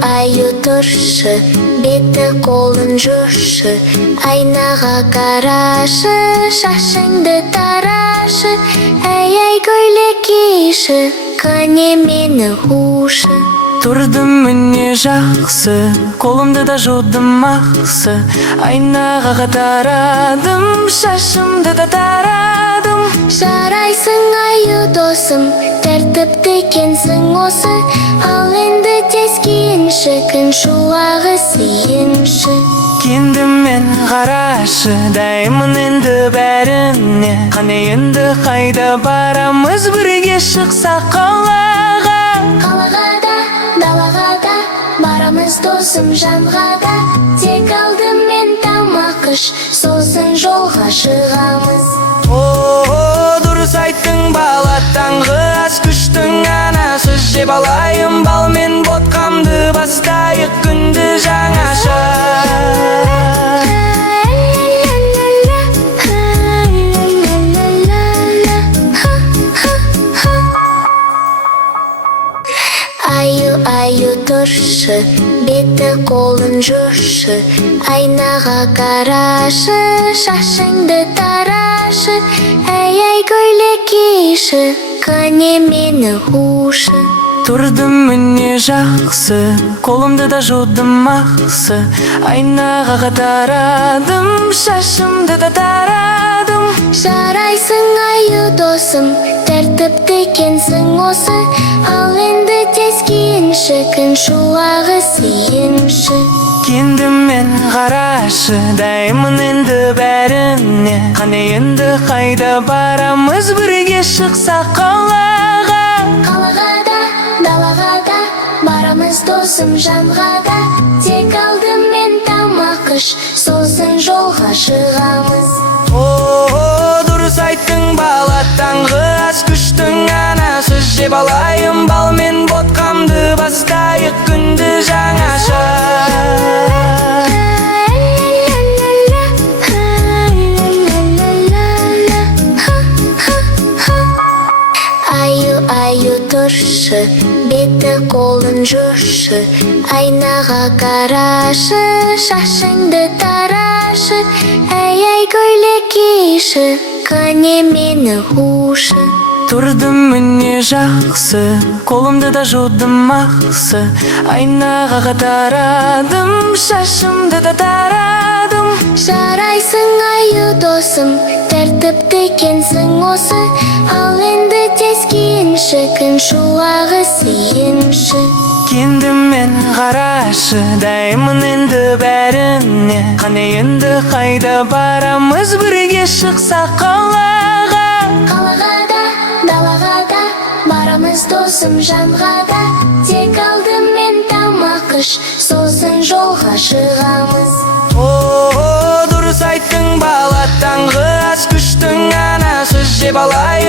Аю тұршы, беті қолын жұршы, айнаға қарашы, шашыңды тарашы, әй көйлек киші, қане мені қушы. Тұрдым міне жақсы, қолымды да жудым ақсы, айнаға тарадым, шашымды да тарадым. Жарайсың аю досым, тәртіпті екенсің осы, ал енді тез киінші, күн шуағы сүйінші. Кендімен қарашы, даймын енді бәріне, қане енді қайда барамыз, бірге шықсақ қалаға. Қалаға да, далаға да, барамыз досым жанға да, тек алдымен тамақ іш, сосын жолға шығамыз. Дұрыс айттың бала, таңғы ас күштің анасы, жеп алайын бал мен ботқамды, бастайық күнді жаңаша. Аю тұршы, беті қолын жұршы, айнаға қарашы, шашыңды тарашы, әй көйлек киші, қане мені қушы. Тұрдым міне жақсы, қолымды да жудым ақсы, айнаға тарадым, шашымды да тарадым. Жарайсың аю досым, тәртіпті екенсің осы, ал енді тез киінші, күн шуағы сүйінші. Кендімен қарашы, даймын енді бәріне, қане енді қайда барамыз, бірге шықсақ қалаға. Қалаға да, далаға да, барамыз досым жанға да, тек алдымен тамақ іш, сосын жолға шығамыз. Дұрыс айттың бала, таңғы ас күштің анасы, жеп алайын бал мен ботқамды, бастайық күнді жаңаша. Аю тұршы, беті қолын жұршы, айнаға қарашы, шашыңды тарашы, әй көйлек киші, қане мені қушы. Тұрдым міне жақсы, қолымды да жудым ақсы, айнаға тарадым, шашымды да тарадым. Жарайсың аю досым, тәртіпті екенсің осы, ал енді тез киінші, күн шуағы сүйінші. Кендімен қарашы, даймын енді бәріне, қане енді қайда барамыз, бірге шықсақ қалаға. Қалаға да, далаға да, барамыз досым жанға да, тек алдымен тамақ іш, сосын жолға шығамыз. Дұрыс айттың бала, таңғы ас күштің анасы, жеп алайын